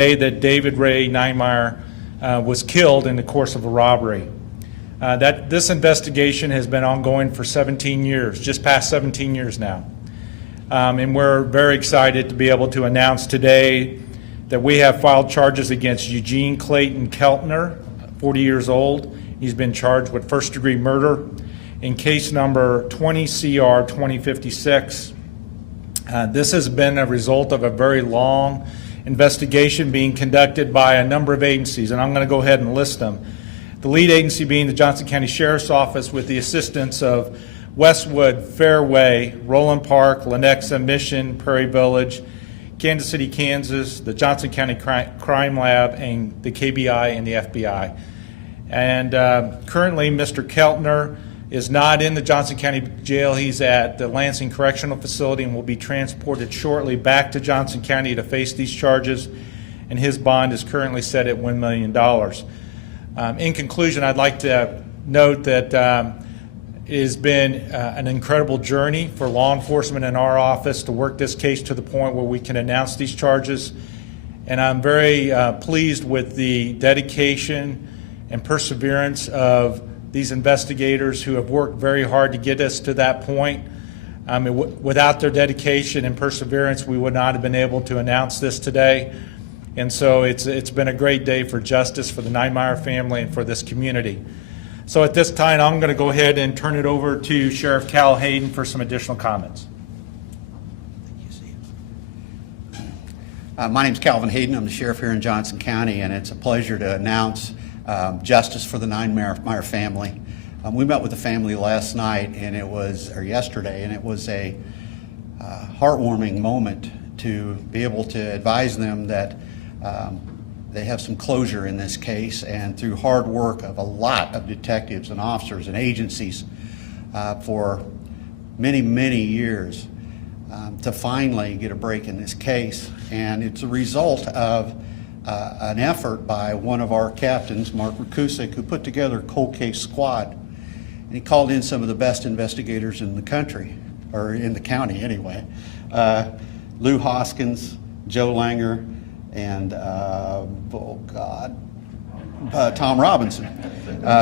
day that David Ray Niemeyer was killed in the course of a robbery. This investigation has been ongoing for 17 years, just past 17 years now. And we're very excited to be able to announce today that we have filed charges against Eugene Clayton Keltner, 40 years old. He's been charged with first-degree murder in case number 20CR 2056. This has been a result of a very long investigation being conducted by a number of agencies, and I'm going to go ahead and list them. The lead agency being the Johnson County Sheriff's Office with the assistance of Westwood, Fairway, Roland Park, Lenexa, Mission, Prairie Village, Kansas City, Kansas, the Johnson County Crime Lab, and the KBI and the FBI. And currently, Mr. Keltner is not in the Johnson County Jail. He's at the Lansing Correctional Facility and will be transported shortly back to Johnson County to face these charges, and his bond is currently set at $1 million. In conclusion, I'd like to note that it has been an incredible journey for law enforcement in our office to work this case to the point where we can announce these charges. And I'm very pleased with the dedication and perseverance of these investigators who have worked very hard to get us to that point. Without their dedication and perseverance, we would not have been able to announce this today. And so it's been a great day for justice, for the Niemeyer family, and for this community. So at this time, I'm going to go ahead and turn it over to Sheriff Cal Hayden for some additional comments. My name is Calvin Hayden. I'm the sheriff here in Johnson County, and it's a pleasure to announce justice for the Niemeyer family. We met with the family last night, and or yesterday, and it was a heartwarming moment to be able to advise them that they have some closure in this case, and through hard work of a lot of detectives and officers and agencies for many, many years to finally get a break in this case. And it's a result of an effort by one of our captains, Mark Rakusik, who put together a cold case squad. And he called in some of the best investigators in the country, or in the county anyway. Lou Hoskins, Joe Langer, and Tom Robinson,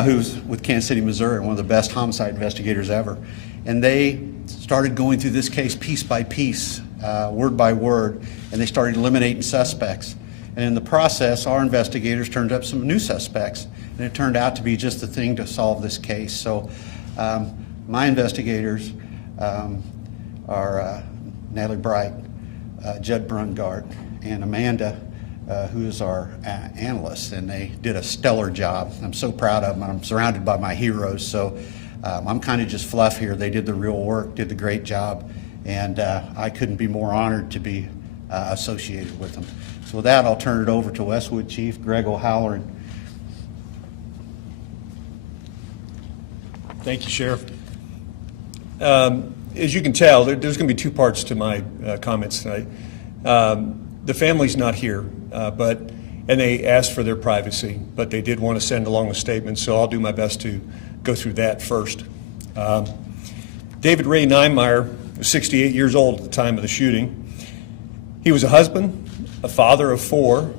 who's with Kansas City, Missouri, one of the best homicide investigators ever. And they started going through this case piece by piece, word by word, and they started eliminating suspects. And in the process, our investigators turned up some new suspects, and it turned out to be just the thing to solve this case. So my investigators are Natalie Bright, Judd Brungard, and Amanda, who is our analyst, and they did a stellar job. I'm so proud of them. I'm surrounded by my heroes, so I'm kind of just fluff here. They did the real work, did the great job, and I couldn't be more honored to be associated with them. So with that, I'll turn it over to Westwood Chief Greg O'Halloran. Thank you, Sheriff. As you can tell, there's going to be two parts to my comments tonight. The family's not here, and they asked for their privacy, but they did want to send along a statement, so I'll do my best to go through that first. David Ray Niemeyer was 68 years old at the time of the shooting. He was a husband, a father of 4,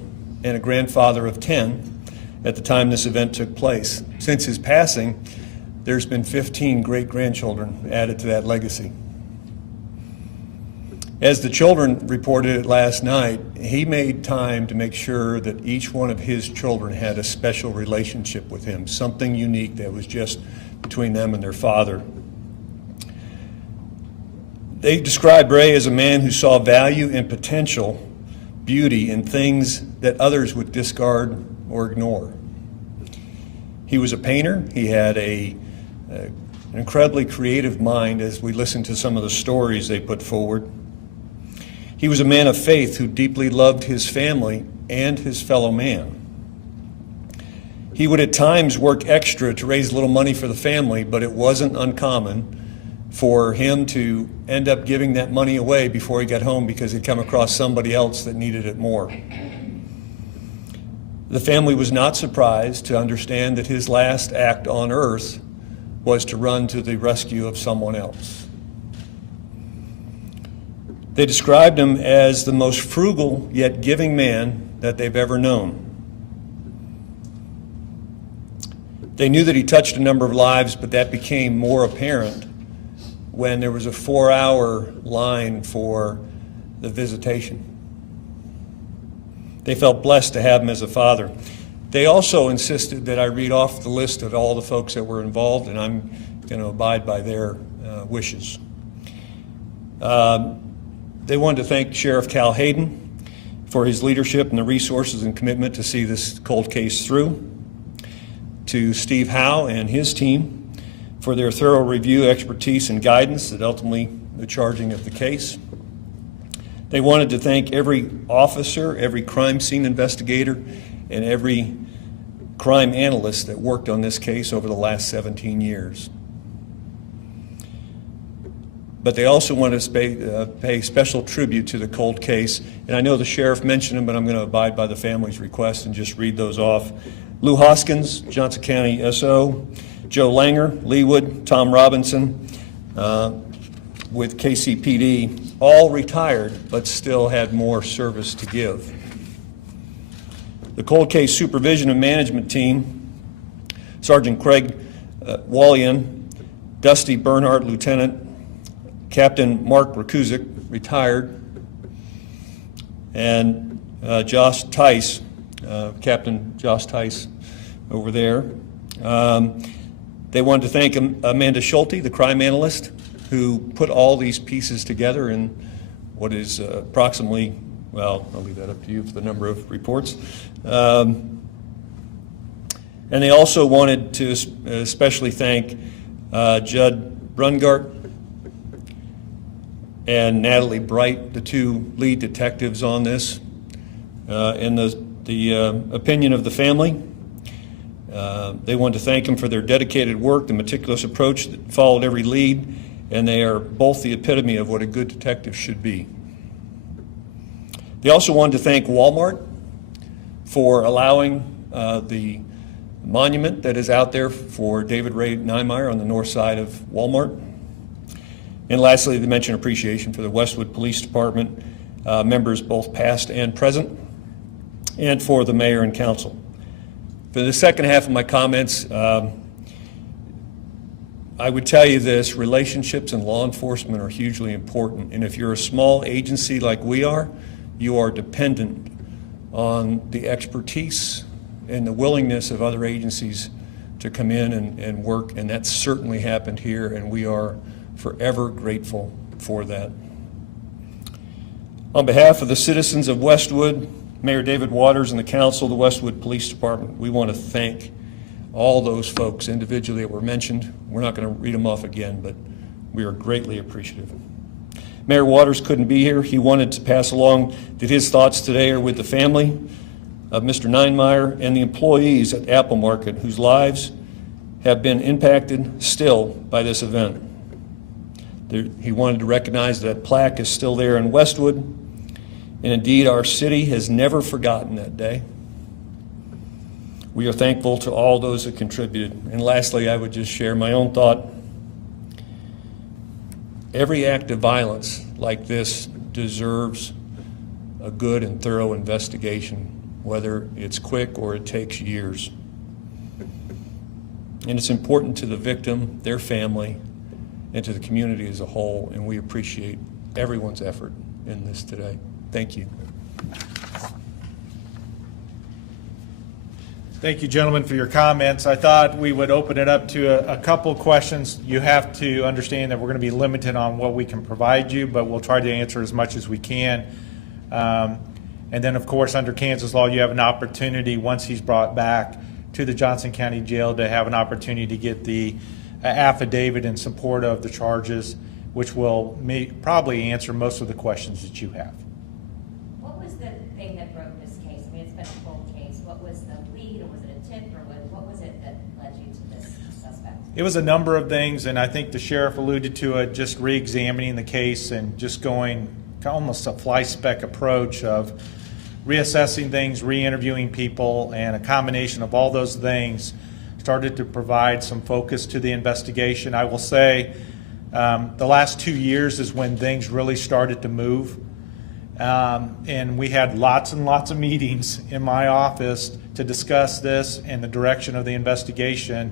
and a grandfather of 10 at the time this event took place. Since his passing, there's been 15 great-grandchildren added to that legacy. As the children reported it last night, he made time to make sure that each one of his children had a special relationship with him, something unique that was just between them and their father. They described Ray as a man who saw value and potential, beauty in things that others would discard or ignore. He was a painter. He had an incredibly creative mind, as we listened to some of the stories they put forward. He was a man of faith who deeply loved his family and his fellow man. He would at times work extra to raise a little money for the family, but it wasn't uncommon for him to end up giving that money away before he got home because he'd come across somebody else that needed it more. The family was not surprised to understand that his last act on earth was to run to the rescue of someone else. They described him as the most frugal yet giving man that they've ever known. They knew that he touched a number of lives, but that became more apparent when there was a 4-hour line for the visitation. They felt blessed to have him as a father. They also insisted that I read off the list of all the folks that were involved, and I'm going to abide by their wishes. They wanted to thank Sheriff Cal Hayden for his leadership and the resources and commitment to see this cold case through. To Steve Howe and his team for their thorough review, expertise, and guidance that ultimately the charging of the case. They wanted to thank every officer, every crime scene investigator, and every crime analyst that worked on this case over the last 17 years. But they also wanted to pay special tribute to the cold case, and I know the sheriff mentioned them, but I'm going to abide by the family's request and just read those off. Lou Hoskins, Johnson County SO, Joe Langer, Leewood, Tom Robinson with KCPD, all retired but still had more service to give. The cold case supervision and management team, Sergeant Craig Wallian, Dusty Bernhardt, Lieutenant, Captain Mark Rakuzik, retired, and Josh Tice, Captain Josh Tice over there. They wanted to thank Amanda Schulte, the crime analyst, who put all these pieces together in what is approximately, well, I'll leave that up to you for the number of reports. And they also wanted to especially thank Judd Brungart and Natalie Bright, the two lead detectives on this, in the opinion of the family. They wanted to thank them for their dedicated work, the meticulous approach that followed every lead, and they are both the epitome of what a good detective should be. They also wanted to thank Walmart for allowing the monument that is out there for David Ray Niemeyer on the north side of Walmart. And lastly, they mention appreciation for the Westwood Police Department members, both past and present, and for the mayor and council. For the second half of my comments, I would tell you this: relationships in law enforcement are hugely important. And if you're a small agency like we are, you are dependent on the expertise and the willingness of other agencies to come in and work. And that's certainly happened here, and we are forever grateful for that. On behalf of the citizens of Westwood, Mayor David Waters, and the council, the Westwood Police Department, we want to thank all those folks individually that were mentioned. We're not going to read them off again, but we are greatly appreciative. Mayor Waters couldn't be here. He wanted to pass along that his thoughts today are with the family of Mr. Niemeyer and the employees at Apple Market whose lives have been impacted still by this event. He wanted to recognize that plaque is still there in Westwood, and indeed our city has never forgotten that day. We are thankful to all those that contributed. And lastly, I would just share my own thought. Every act of violence like this deserves a good and thorough investigation, whether it's quick or it takes years. And it's important to the victim, their family, and to the community as a whole, and we appreciate everyone's effort in this today. Thank you. Thank you, gentlemen, for your comments. I thought we would open it up to a couple questions. You have to understand that we're going to be limited on what we can provide you, but we'll try to answer as much as we can. And then, of course, under Kansas law, you have an opportunity, once he's brought back to the Johnson County Jail, to have an opportunity to get the affidavit in support of the charges, which will probably answer most of the questions that you have. What was the thing that broke this case? I mean, it's been a cold case. What was the lead, or was it a tip, or what was it that led you to this suspect? It was a number of things, and I think the sheriff alluded to it, just re-examining the case and just going almost a fly-speck approach of reassessing things, re-interviewing people, and a combination of all those things started to provide some focus to the investigation. I will say the last 2 years is when things really started to move. And we had lots and lots of meetings in my office to discuss this and the direction of the investigation.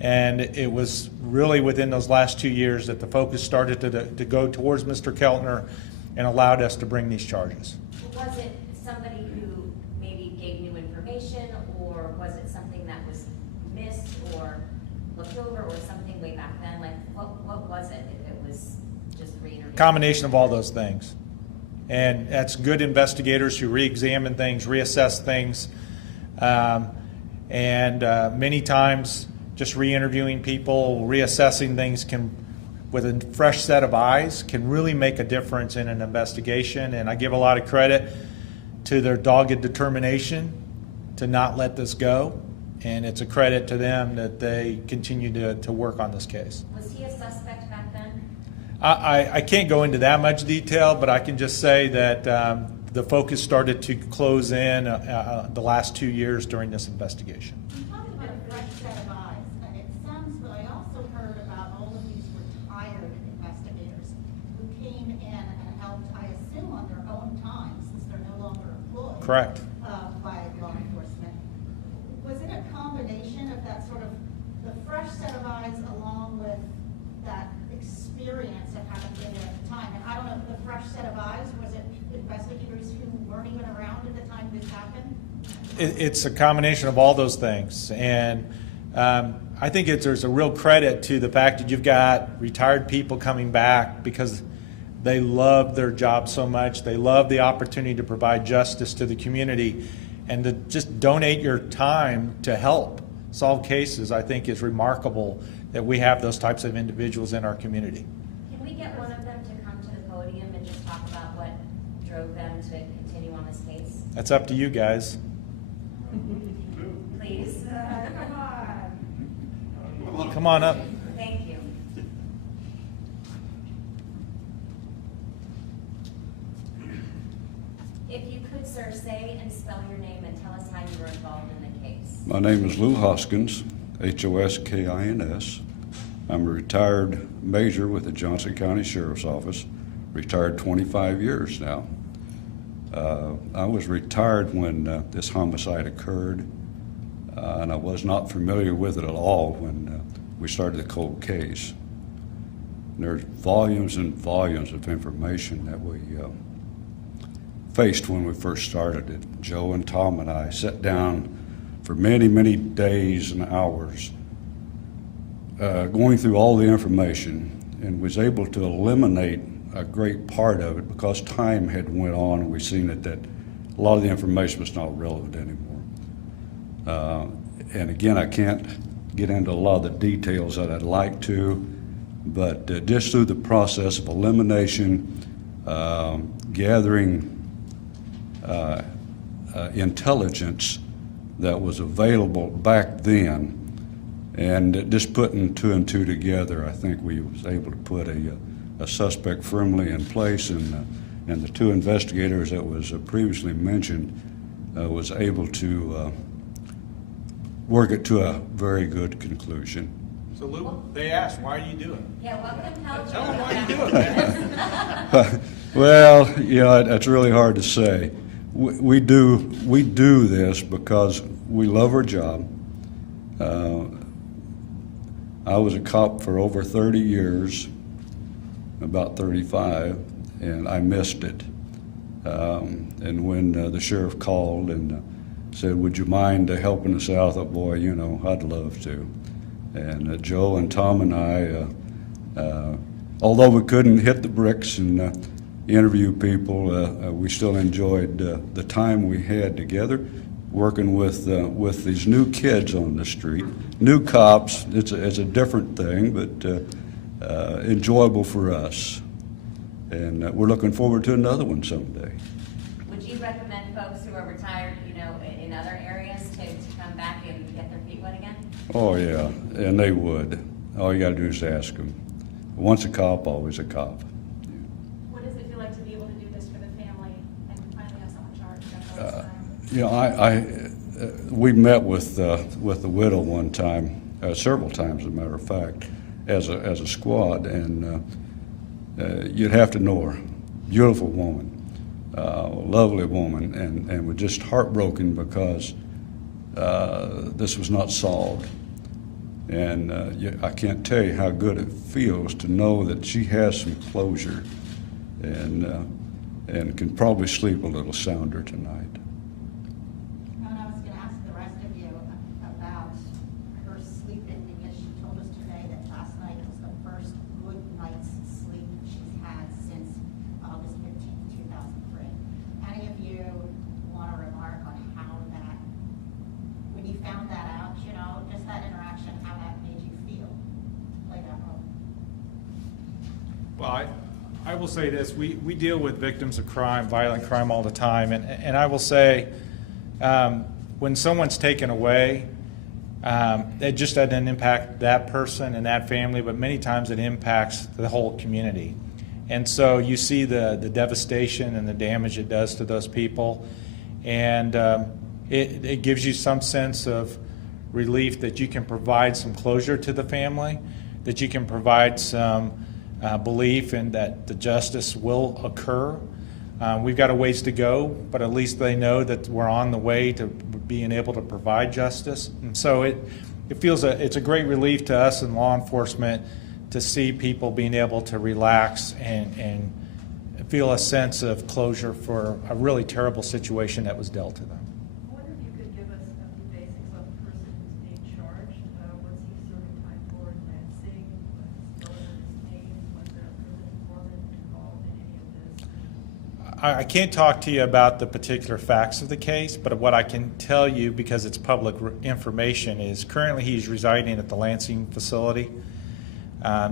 And it was really within those last 2 years that the focus started to go towards Mr. Keltner and allowed us to bring these charges. Was it somebody who maybe gave new information, or was it something that was missed or looked over, or something way back then? Like, what was it, if it was just re-interviewing? Combination of all those things. And that's good investigators who re-examine things, reassess things. Many times, just re-interviewing people, reassessing things with a fresh set of eyes, can really make a difference in an investigation. And I give a lot of credit to their dogged determination to not let this go. And it's a credit to them that they continue to work on this case. Was he a suspect back then? I can't go into that much detail, but I can just say that the focus started to close in the last 2 years during this investigation. You talked about a fresh set of eyes, and it sounds, but I also heard about all of these retired investigators who came in and helped, I assume, on their own time, since they're no longer employed. Correct. By law enforcement. Was it a combination of that sort of, the fresh set of eyes along with that experience of having been there at the time? And I don't know, the fresh set of eyes, was it investigators who weren't even around at the time this happened? It's a combination of all those things. And I think there's a real credit to the fact that you've got retired people coming back because they love their job so much. They love the opportunity to provide justice to the community, and to just donate your time to help solve cases, I think, is remarkable that we have those types of individuals in our community. Can we get one of them to come to the podium and just talk about what drove them to continue on this case? That's up to you guys. Please. Come on up. Thank you. If you could, sir, say and spell your name and tell us how you were involved in the case. My name is Lou Hoskins, Hoskins. I'm a retired major with the Johnson County Sheriff's Office, retired 25 years now. I was retired when this homicide occurred, and I was not familiar with it at all when we started the cold case. And there's volumes and volumes of information that we faced when we first started it. Joe and Tom and I sat down for many, many days and hours going through all the information, and was able to eliminate a great part of it because time had went on, and we've seen that a lot of the information was not relevant anymore. And again, I can't get into a lot of the details that I'd like to, but just through the process of elimination, gathering intelligence that was available back then, and just putting two and two together, I think we was able to put a suspect firmly in place, and the two investigators that was previously mentioned was able to work it to a very good conclusion. So Lou, they asked, why are you doing it? Yeah, what compelled you? Tell them why you doing it. Well, it's really hard to say. We do this because we love our job. I was a cop for over 30 years, about 35, and I missed it. And when the sheriff called and said, "Would you mind helping us out?" I thought, boy, I'd love to. And Joe and Tom and I, although we couldn't hit the bricks and interview people, we still enjoyed the time we had together working with these new kids on the street, new cops. It's a different thing, but enjoyable for us. And we're looking forward to another one someday. Would you recommend folks who are retired, in other areas to come back and get their feet wet again? Oh, yeah, and they would. All you got to do is ask them. Once a cop, always a cop. What does it feel like to be able to do this for the family and finally have someone charged after this time? We met with the widow one time, several times, as a matter of fact, as a squad, and you'd have to know her. Beautiful woman. lovely woman, and was just heartbroken because this was not solved. And I can't tell you how good it feels to know that she has some closure and can probably sleep a little sounder tonight. And I was going to ask the rest of you about her sleeping, because she told us today that last night was the first good night's sleep she's had since August 15th, 2003. Any of you want to remark on how that, when you found that out, you know, just that interaction, how that made you feel? Play that role. Well, I will say this, we deal with victims of crime, violent crime all the time, and I will say, when someone's taken away, it just doesn't impact that person and that family, but many times it impacts the whole community. And so you see the devastation and the damage it does to those people, and it gives you some sense of relief that you can provide some closure to the family, that you can provide some belief in that the justice will occur. We've got a ways to go, but at least they know that we're on the way to being able to provide justice. And so it feels it's a great relief to us in law enforcement to see people being able to relax and feel a sense of closure for a really terrible situation that was dealt to them. I wonder if you could give us the basics of the person who's being charged. What's he serving time for in Lansing? What's going on his name? Was there a prison informant involved in any of this? I can't talk to you about the particular facts of the case, but what I can tell you, because it's public information, is currently he's residing at the Lansing facility,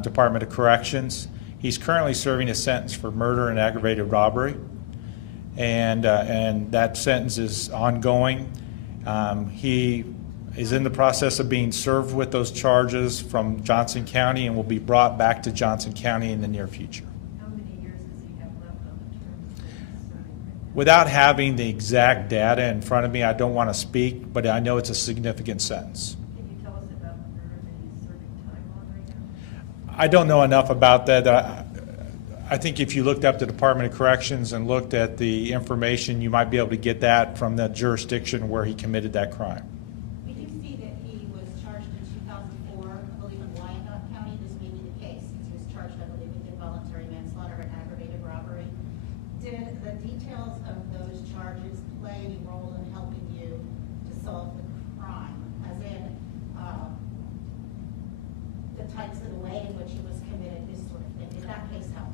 Department of Corrections. He's currently serving a sentence for murder and aggravated robbery, and that sentence is ongoing. He is in the process of being served with those charges from Johnson County and will be brought back to Johnson County in the near future. How many years does he have left on the term that he's serving right now? Without having the exact data in front of me, I don't want to speak, but I know it's a significant sentence. Can you tell us about the murder that he's serving time on right now? I don't know enough about that. I think if you looked up the Department of Corrections and looked at the information, you might be able to get that from the jurisdiction where he committed that crime. We do see that he was charged in 2004, I believe in Wyandotte County. This may be the case, because he was charged, I believe, with involuntary manslaughter and aggravated robbery. Did the details of those charges play any role in helping you to solve the crime? As in, the types of the way in which he was committed, this sort of thing? Did that case help?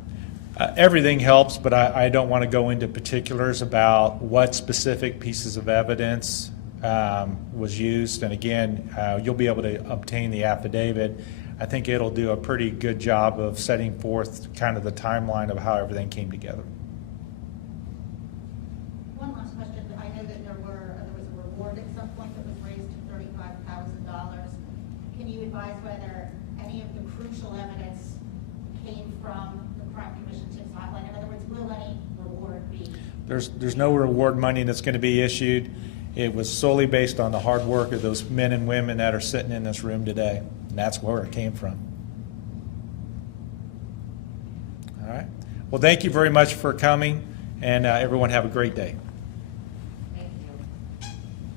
Everything helps, but I don't want to go into particulars about what specific pieces of evidence was used. And again, you'll be able to obtain the affidavit. I think it'll do a pretty good job of setting forth kind of the timeline of how everything came together. One last question. I know that there was a reward at some point that was raised to $35,000. Can you advise whether any of the crucial evidence came from the Crime Commission Tips Hotline? In other words, will any reward be? There's no reward money that's going to be issued. It was solely based on the hard work of those men and women that are sitting in this room today, and that's where it came from. All right. Well, thank you very much for coming, and everyone have a great day.